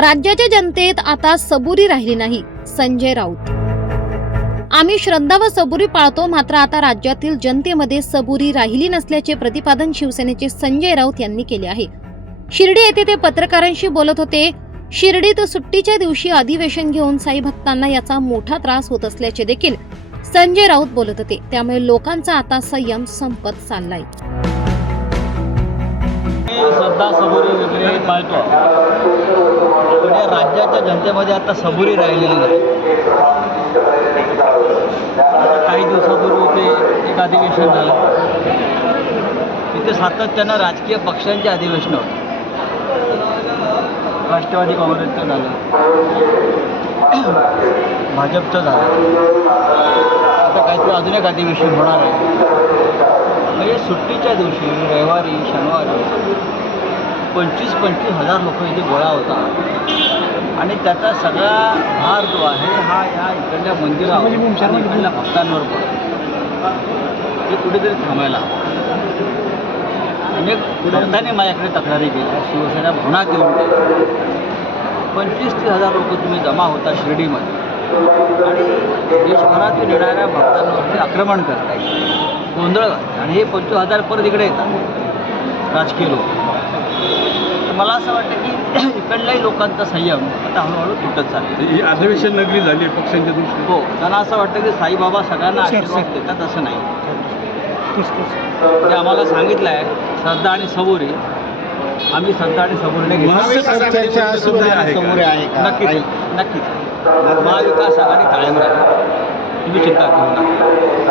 राज्याच्या जनतेत आता सबुरी राहिली नाही. संजय राऊत. आम्ही श्रद्धा व सबुरी पाळतो मात्र आता राज्यातील जनतेमध्ये सबुरी राहिली नसल्याचे प्रतिपादन शिवसेनेचे संजय राऊत यांनी केले आहे. शिर्डी येथे ते पत्रकारांशी बोलत होते शिर्डीत सुट्टीच्या दिवशी अधिवेशन घेऊन साई भक्तांना याचा मोठा त्रास होत असल्याचे देखील संजय राऊत बोलत होते. त्यामुळे लोकांचा आता संयम संपत चाललाय. श्रद्धा सबुरी पाळतो. म्हणजे राज्याच्या जनतेमध्ये आता सबुरी राहिलेली नाही. आता काही दिवसापूर्वी ते एक अधिवेशन झालं. तिथे सातत्यानं राजकीय पक्षांचे अधिवेशनं होती. राष्ट्रवादी काँग्रेसचं झालं. भाजपचं झालं. आता काहीतरी अजून एक अधिवेशन होणार आहे. म्हणजे सुट्टीच्या दिवशी रविवारी शनिवारी पंचवीस पंचवीस हजार लोक इथे गोळा होतात. आणि त्याचा सगळा भार जो आहे हा या इकडल्या मंदिरावर आणि इकडल्या भक्तांवर पडतो. हे कुठेतरी थांबायला. अनेक भक्तांनी माझ्याकडे तक्रारी केल्या शिवसेना भवनात येऊन गेल्या. पंचवीस तीस हजार लोक तुम्ही जमा होता शिर्डीमध्ये. आणि देशभरातून येणाऱ्या भक्तांवरती आक्रमण करताय. गोंधळ. आणि हे पंचवीस हजार परत इकडे येतात. राजकीय लोक. तर मला असं वाटतं की इकडल्याही लोकांचा संयम आता हळूहळू तुटत चालला ही अधिवेशन नगरी झाली आहे पक्षांच्या दृष्टीने. हो त्यांना असं वाटतं की साईबाबा सगळ्यांना आशीर्वाद देतात असं नाही. ते आम्हाला सांगितलं आहे श्रद्धा आणि सबुरी. आम्ही श्रद्धा आणि सबुरीने घेतली आहे नक्कीच नक्कीच. महाविकास आघाडी कायम राहील. तुम्ही चिंता करू नका.